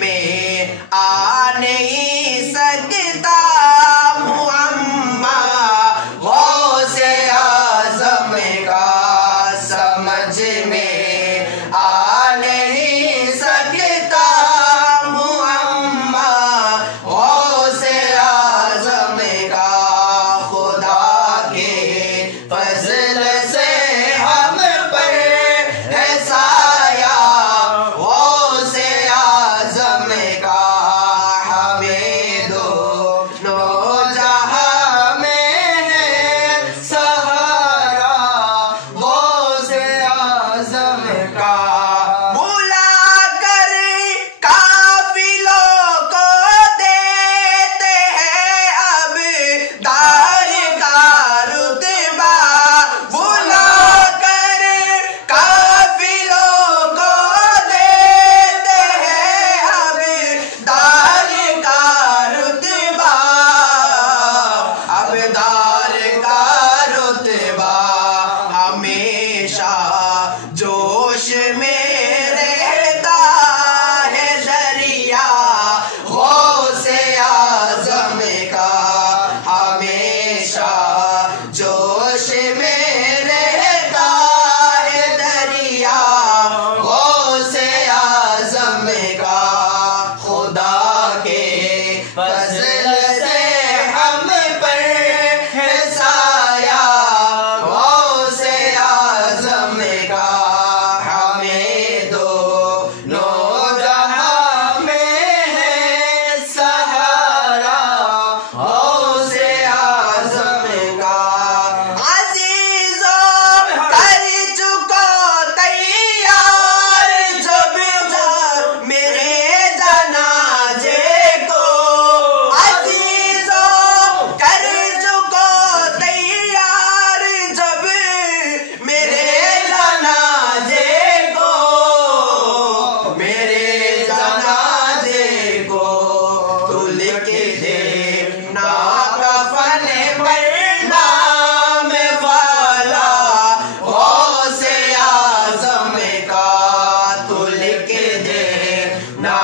میں آ نہیں سکتا معمہ غوث اعظم کا سمجھ میں آ نہیں سکتا معمہ غوث اعظم کا خدا کے فضل سے ہم پر ہے سایہ غوث اعظم کا ہمیں دونوں جہاں میں ہے سہارا غوث اعظم کا بلا کر قافلوں کو دیتے ہیں اب دار کا رتبہ بلا کر قافلوں کو دیتے ہیں اب دار کا رتبہ اب دار کا رتبہ ہمیشہ جوش میں رہتا ہے دریا غوث اعظم کا ہمیشہ جوش میں رہتا ہے دریا غوث اعظم کا خدا کے فضل سے ہم پر ہے سایہ غوث اعظم کا ہمیں دونوں جہاں میں ہے سہارا غوث اعظم کا عزیزوں کر چکو تیار جب میرے جنازے کو عزیزوں کر چکو تیار جب میرے جنازے کو میرے جنازے کو تو لکھ دینا کفن پر نام والا غوث اعظم کا تو لکھ دینا